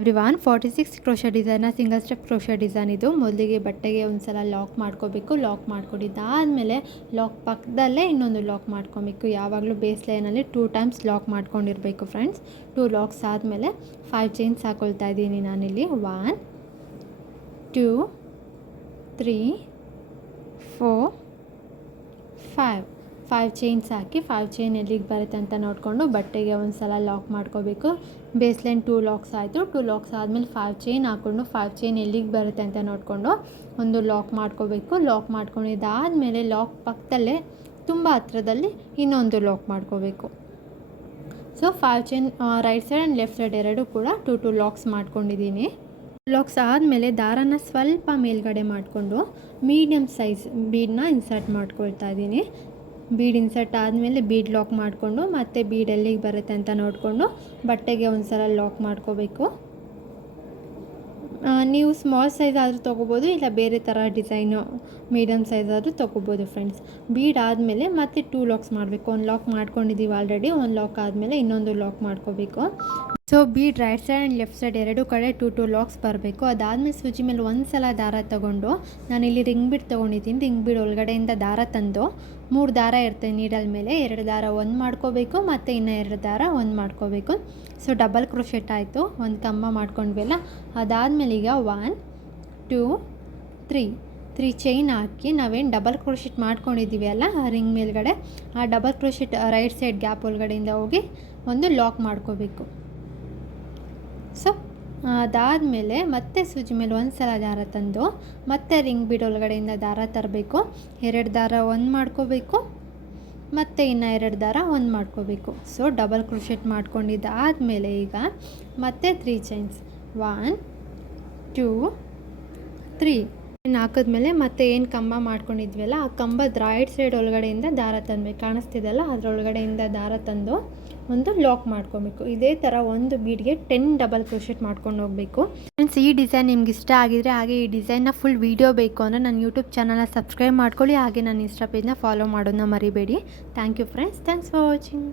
Everyone 46 crochet ಡಿಸೈನ್ನ single step crochet design ಇದು. ಮೊದಲಿಗೆ ಬಟ್ಟೆಗೆ ಒಂದು ಸಲ ಲಾಕ್ ಮಾಡ್ಕೋಬೇಕು. ಲಾಕ್ ಮಾಡ್ಕೊಂಡಿದ್ದಾದಮೇಲೆ ಲಾಕ್ ಪಕ್ಕದಲ್ಲೇ ಇನ್ನೊಂದು ಲಾಕ್ ಮಾಡ್ಕೊಬೇಕು. ಯಾವಾಗಲೂ ಬೇಸ್ ಲೈನಲ್ಲಿ 2 ಟೈಮ್ಸ್ ಲಾಕ್ ಮಾಡ್ಕೊಂಡಿರಬೇಕು ಫ್ರೆಂಡ್ಸ್. 2 ಲಾಕ್ಸ್ ಆದಮೇಲೆ 5 ಚೈನ್ಸ್ ಹಾಕೊಳ್ತಾ ಇದ್ದೀನಿ ನಾನಿಲ್ಲಿ. 1 2 3 4 5 ಚೈನ್ಸ್ ಹಾಕಿ 5 ಚೈನ್ ಎಲ್ಲಿಗೆ ಬರುತ್ತೆ ಅಂತ ನೋಡಿಕೊಂಡು ಬಟ್ಟೆಗೆ ಒಂದು ಸಲ ಲಾಕ್ ಮಾಡ್ಕೋಬೇಕು. ಬೇಸ್ ಲೈನ್ 2 ಲಾಕ್ಸ್ ಆಯಿತು. 2 ಲಾಕ್ಸ್ ಆದಮೇಲೆ 5 ಚೈನ್ ಹಾಕ್ಕೊಂಡು 5 ಚೈನ್ ಎಲ್ಲಿಗೆ ಬರುತ್ತೆ ಅಂತ ನೋಡಿಕೊಂಡು ಒಂದು ಲಾಕ್ ಮಾಡ್ಕೋಬೇಕು. ಲಾಕ್ ಮಾಡ್ಕೊಂಡಿದ್ದಾದಮೇಲೆ ಲಾಕ್ ಪಕ್ಕದಲ್ಲೇ ತುಂಬ ಹತ್ರದಲ್ಲಿ ಇನ್ನೊಂದು ಲಾಕ್ ಮಾಡ್ಕೋಬೇಕು. So 5 chain right side and left side ಎರಡೂ ಕೂಡ 2 ಲಾಕ್ಸ್ ಮಾಡ್ಕೊಂಡಿದ್ದೀನಿ. ಲಾಕ್ಸ್ ಆದಮೇಲೆ ದಾರನ ಸ್ವಲ್ಪ ಮೇಲ್ಗಡೆ ಮಾಡಿಕೊಂಡು ಮೀಡಿಯಮ್ ಸೈಜ್ ಬೀಡನ್ನ ಇನ್ಸರ್ಟ್ ಮಾಡ್ಕೊಳ್ತಾ ಇದ್ದೀನಿ. ಬೀಡ್ ಇನ್ಸರ್ಟ್ ಆದಮೇಲೆ ಬೀಡ್ ಲಾಕ್ ಮಾಡಿಕೊಂಡು ಮತ್ತೆ ಬೀಡ್ ಎಲ್ಲಿಗೆ ಬರುತ್ತೆ ಅಂತ ನೋಡಿಕೊಂಡು ಬಟ್ಟೆಗೆ ಒಂದು ಸಲ ಲಾಕ್ ಮಾಡ್ಕೋಬೇಕು. ನೀವು ಸ್ಮಾಲ್ ಸೈಜ್ ಆದರೂ ತೊಗೋಬೋದು, ಇಲ್ಲ ಬೇರೆ ಥರ ಡಿಸೈನು ಮೀಡಿಯಮ್ ಸೈಜ್ ಆದರೂ ತೊಗೋಬೋದು ಫ್ರೆಂಡ್ಸ್. ಬೀಡ್ ಆದಮೇಲೆ ಮತ್ತೆ 2 ಲಾಕ್ಸ್ ಮಾಡಬೇಕು. ಒಂದು ಲಾಕ್ ಮಾಡ್ಕೊಂಡಿದ್ದೀವಿ ಆಲ್ರೆಡಿ. ಒಂದು ಲಾಕ್ ಆದಮೇಲೆ ಇನ್ನೊಂದು ಲಾಕ್ ಮಾಡ್ಕೋಬೇಕು. So bead right side and left side ಎರಡೂ ಕಡೆ 2 ಲಾಕ್ಸ್ ಬರಬೇಕು. ಅದಾದಮೇಲೆ ಸೂಜಿ ಮೇಲೆ ಒಂದು ಸಲ ದಾರ ತೊಗೊಂಡು ನಾನಿಲ್ಲಿ ರಿಂಗ್ ಬೀಡ್ ತೊಗೊಂಡಿದ್ದೀನಿ. ರಿಂಗ್ ಬೀಡ್ ಒಳಗಡೆಯಿಂದ ದಾರ ತಂದು 3 ದಾರ ಇರ್ತದೆ ನೀಡಲ್ ಮೇಲೆ. 2 ದಾರ ಒಂದು ಮಾಡ್ಕೋಬೇಕು ಮತ್ತು ಇನ್ನೂ 2 ದಾರ ಒಂದು ಮಾಡ್ಕೋಬೇಕು. ಸೊ ಡಬಲ್ ಕ್ರೋಶೆಟ್ ಆಯಿತು. ಒಂದು ಕಂಬ ಮಾಡ್ಕೊಂಡ್ವಲ್ಲ. ಅದಾದಮೇಲೆ ಈಗ 1 2 3 ಚೈನ್ ಹಾಕಿ ನಾವೇನು ಡಬಲ್ ಕ್ರೋಶೆಟ್ ಮಾಡ್ಕೊಂಡಿದ್ದೀವಿ ಅಲ್ಲ ರಿಂಗ್ ಮೇಲ್ಗಡೆ, ಆ double crochet right side gap ಒಳಗಡೆಯಿಂದ ಹೋಗಿ ಒಂದು ಲಾಕ್ ಮಾಡ್ಕೋಬೇಕು. ಸೊ ಅದಾದಮೇಲೆ ಮತ್ತೆ ಸೂಜಿ ಮೇಲೆ ಒಂದು ಸಲ ದಾರ ತಂದು ಮತ್ತೆ ರಿಂಗ್ ಬೀಡ್ ಒಳಗಡೆಯಿಂದ ದಾರ ತರಬೇಕು. 2 ದಾರ ಒಂದು ಮಾಡ್ಕೋಬೇಕು ಮತ್ತು ಇನ್ನು 2 ದಾರ ಒಂದು ಮಾಡ್ಕೋಬೇಕು. ಸೊ ಡಬಲ್ ಕ್ರೋಶೆಟ್ ಮಾಡ್ಕೊಂಡಿದ್ದಾದಮೇಲೆ ಈಗ ಮತ್ತೆ 3 ಚೈನ್ಸ್ 1 2 3 ಹಾಕಿದ್ಮೇಲೆ ಮತ್ತೆ ಏನು ಕಂಬ ಮಾಡ್ಕೊಂಡಿದ್ವಲ್ಲ ಆ ಕಂಬದ ರೈಟ್ ಸೈಡ್ ಒಳಗಡೆಯಿಂದ ದಾರ ತಂದ್ಬೇಕು. ಕಾಣಿಸ್ತಿದೆಯಲ್ಲ ಅದರೊಳಗಡೆಯಿಂದ ದಾರ ತಂದು ಒಂದು ಲಾಕ್ ಮಾಡ್ಕೊಬೇಕು. ಇದೇ ಥರ ಒಂದು ಬೀಡ್ಗೆ 10 ಡಬಲ್ ಕ್ರೋಶೆಟ್ ಮಾಡ್ಕೊಂಡು ಹೋಗಬೇಕು ಫ್ರೆಂಡ್ಸ್. ಈ ಡಿಸೈನ್ ನಿಮ್ಗೆ ಇಷ್ಟ ಆಗಿದರೆ ಹಾಗೆ ಈ ಡಿಸೈನ್ನ ಫುಲ್ ವೀಡಿಯೋ ಬೇಕು ಅಂದರೆ ನನ್ನ ಯೂಟ್ಯೂಬ್ ಚಾನಲ್ನ ಸಬ್ಸ್ಕ್ರೈಬ್ ಮಾಡ್ಕೊಳ್ಳಿ. ಹಾಗೆ ನನ್ನ ಇನ್ಸ್ಟಾ ಪೇಜ್ನ ಫಾಲೋ ಮಾಡೋದನ್ನ ಮರಿಬೇಡಿ. Thank you friends. Thanks for watching.